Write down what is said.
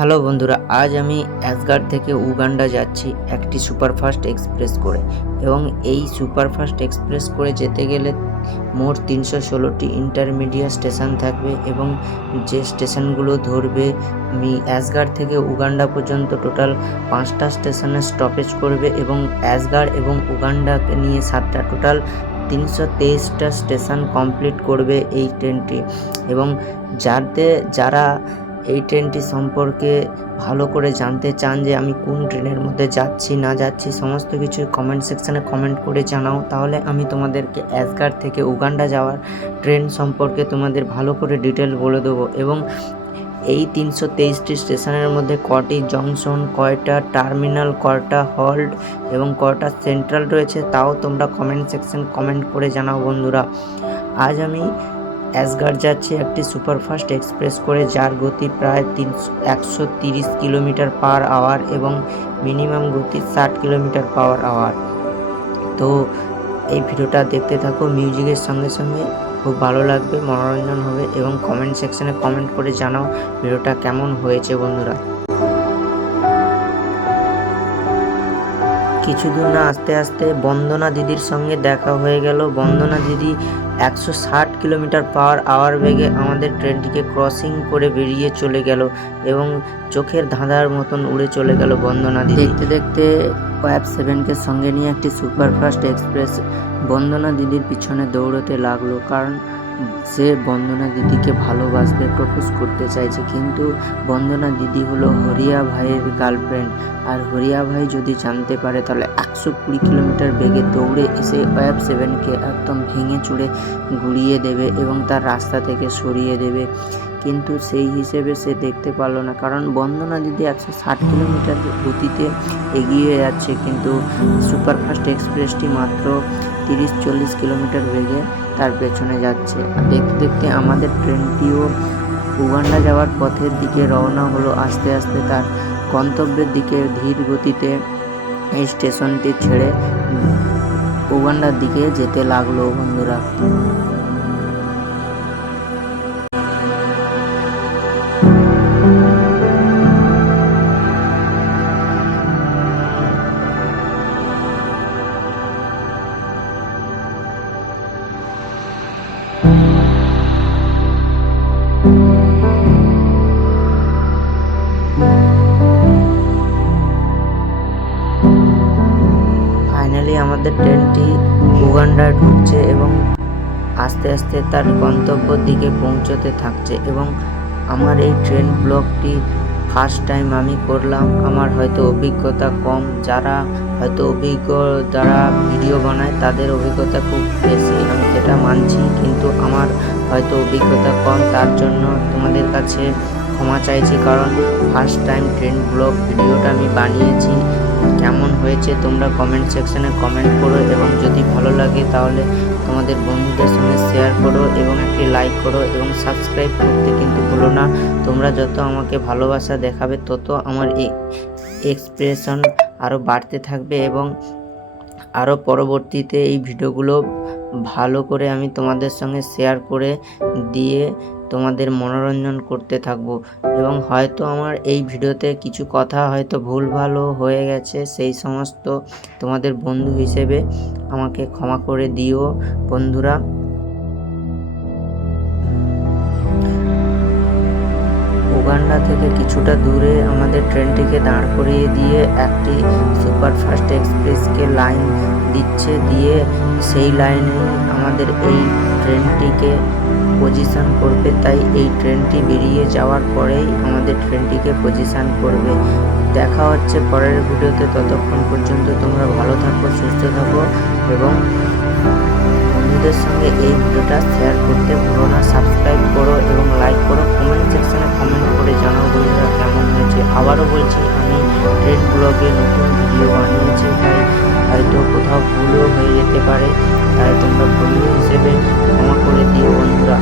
Hello বন্ধুরা, আজ আমি অ্যাসগার্ড থেকে উগান্ডা যাচ্ছি একটি সুপারফাস্ট এক্সপ্রেস করে। এবং এই সুপারফাস্ট এক্সপ্রেস করে যেতে গেলে মোট 316টি ইন্টারমিডিয়েট স্টেশন থাকবে এবং যে স্টেশনগুলো ধরবে, আমি অ্যাসগার্ড থেকে উগান্ডা পর্যন্ত টোটাল 5টা স্টেশনে স্টপেজ করবে এবং অ্যাসগার্ড এবং উগান্ডাকে নিয়ে 7টা, টোটাল 323টা স্টেশন কমপ্লিট করবে এই ট্রেনটি। এবং যারা এই ট্রেনটি সম্পর্কে ভালো করে জানতে চান যে আমি কোন ট্রেনের মধ্যে যাচ্ছি না যাচ্ছি, সমস্ত কিছু কমেন্ট সেকশানে কমেন্ট করে জানাও, তাহলে আমি তোমাদেরকে অ্যাসগার্ড থেকে উগান্ডা যাওয়ার ট্রেন সম্পর্কে তোমাদের ভালো করে ডিটেল বলে দেবো। এবং এই 323টি স্টেশনের মধ্যে কটি জংশন, কয়টা টার্মিনাল, কয়টা হল্ট এবং কয়টা সেন্ট্রাল রয়েছে, তাও তোমরা কমেন্ট সেকশন কমেন্ট করে জানাও বন্ধুরা। আজ আমি অ্যাসগার্ড যাচ্ছি একটি সুপারফাস্ট এক্সপ্রেস করে, যার গতি প্রায় 130 কিলোমিটার পার আওয়ার এবং মিনিমাম গতি 60 কিলোমিটার পার আওয়ার। তো এই ভিডিওটা দেখতে থাকো, মিউজিকের সঙ্গে সঙ্গে খুব ভালো লাগবে, মনোরঞ্জন হবে। এবং কমেন্ট সেকশনে কমেন্ট করে জানাও ভিডিওটা কেমন হয়েছে বন্ধুরা। কিছু দূর না আসতে আসতে বন্দনা দিদির সঙ্গে দেখা হয়ে গেল। বন্দনা দিদি 160 কিলোমিটার পার আওয়ার বেগে আমাদের ট্রেনটিকে ক্রসিং করে বেরিয়ে চলে গেল এবং চোখের ধাঁধার মতন উড়ে চলে গেল বন্দনা দিদি। দেখতে দেখতে ওয়েব 7কে সঙ্গে নিয়ে একটি সুপারফাস্ট এক্সপ্রেস বন্দনা দিদির পিছনে দৌড়তে লাগলো, কারণ সে বন্দনা দিদিকে ভালোবাসবে, প্রপোজ করতে চাইছে। কিন্তু বন্দনা দিদি হলো হরিয়া ভাইয়ের গার্লফ্রেন্ড, আর হরিয়া ভাই যদি জানতে পারে তাহলে 120 কিলোমিটার বেগে দৌড়ে এসে ওয়েব 7কে একদম ভেঙে চুড়ে গুড়িয়ে দেবে এবং তার রাস্তা থেকে সরিয়ে দেবে। কিন্তু সেই হিসেবে সে দেখতে পারলো না, কারণ বন্দনা দিদি 160 কিলোমিটার গতিতে এগিয়ে যাচ্ছে, কিন্তু সুপারফাস্ট এক্সপ্রেসটি মাত্র 30-40 কিলোমিটার বেগে তার পেছনে যাচ্ছে। আর দেখতে দেখতে আমাদের ট্রেনটিও উগান্ডা যাওয়ার পথের দিকে রওনা হলো, আস্তে আস্তে তার গন্তব্যের দিকে ধীর গতিতে এই স্টেশনটি ছেড়ে উগান্ডার দিকে যেতে লাগলো বন্ধুরা। ফাইনালি আমাদের ট্রেনটি উগান্ডায় ঢুকছে এবং আস্তে আস্তে তার গন্তব্যের দিকে পৌঁছতে থাকছে। এবং আমার এই ট্রেন ব্লগটি ফার্স্ট টাইম আমি করলাম, আমার হয়তো অভিজ্ঞতা কম, যারা হয়তো অভিজ্ঞ যারা ভিডিও বানায় তাদের অভিজ্ঞতা খুব বেশি, আমি সেটা মানছি, কিন্তু আমার হয়তো অভিজ্ঞতা কম, তার জন্য তোমাদের কাছে ক্ষমা চাইছি, কারণ ফার্স্ট টাইম ট্রেন ব্লগ ভিডিওটা আমি বানিয়েছি। কেমন হয়েছে তোমরা কমেন্ট সেকশনে কমেন্ট করো এবং যদি ভালো লাগে তাহলে তোমাদের বন্ধুদের সঙ্গে শেয়ার করো এবং একটি লাইক করো এবং সাবস্ক্রাইব করতে কিন্তু ভুলো না। তোমরা যত আমাকে ভালোবাসা দেখাবে তত আমার এই এক্সপ্রেশন আরও বাড়তে থাকবে এবং আরও পরবর্তীতে এই ভিডিওগুলো ভালো করে আমি তোমাদের সঙ্গে শেয়ার করে দিয়ে তোমাদের মনোরঞ্জন করতে থাকবো। এবং হয়তো আমার এই ভিডিওতে কিছু কথা হয়তো ভুলভালও হয়ে গেছে, সেই সমস্ত তোমাদের বন্ধু হিসেবে আমাকে ক্ষমা করে দিও বন্ধুরা। উগান্ডা থেকে কিছুটা দূরে আমাদের ট্রেনটিকে দাঁড় করিয়ে দিয়ে একটি সুপারফাস্ট এক্সপ্রেসকে লাইন দিচ্ছে, দিয়ে সেই লাইনে আমাদের এই ট্রেনটিকে পজিশন করবে। তাই এই ট্রেনটি বেরিয়ে যাওয়ার পরেই আমাদের ট্রেনটিকে পজিশন করবে। দেখা হচ্ছে পরের ভিডিওতে, ততক্ষণ পর্যন্ত তোমরা ভালো থাকো, সুস্থ থাকো এবং বন্ধুদের সঙ্গে এই ভিডিওটা শেয়ার করতে ভুলো না। সাবস্ক্রাইব করো এবং লাইক করো, কমেন্ট সেকশনে কমেন্ট করে জানাও বন্ধুরা কেমন হয়েছে। আবারও বলছি, আমি ট্রেন ব্লগে নতুন ভিডিও বানিয়েছি, তাই হয়তো কোথাও ভুলও হয়ে যেতে পারে, তাই তোমরা বন্ধু হিসেবে ক্ষমা করে দিও বন্ধুরা।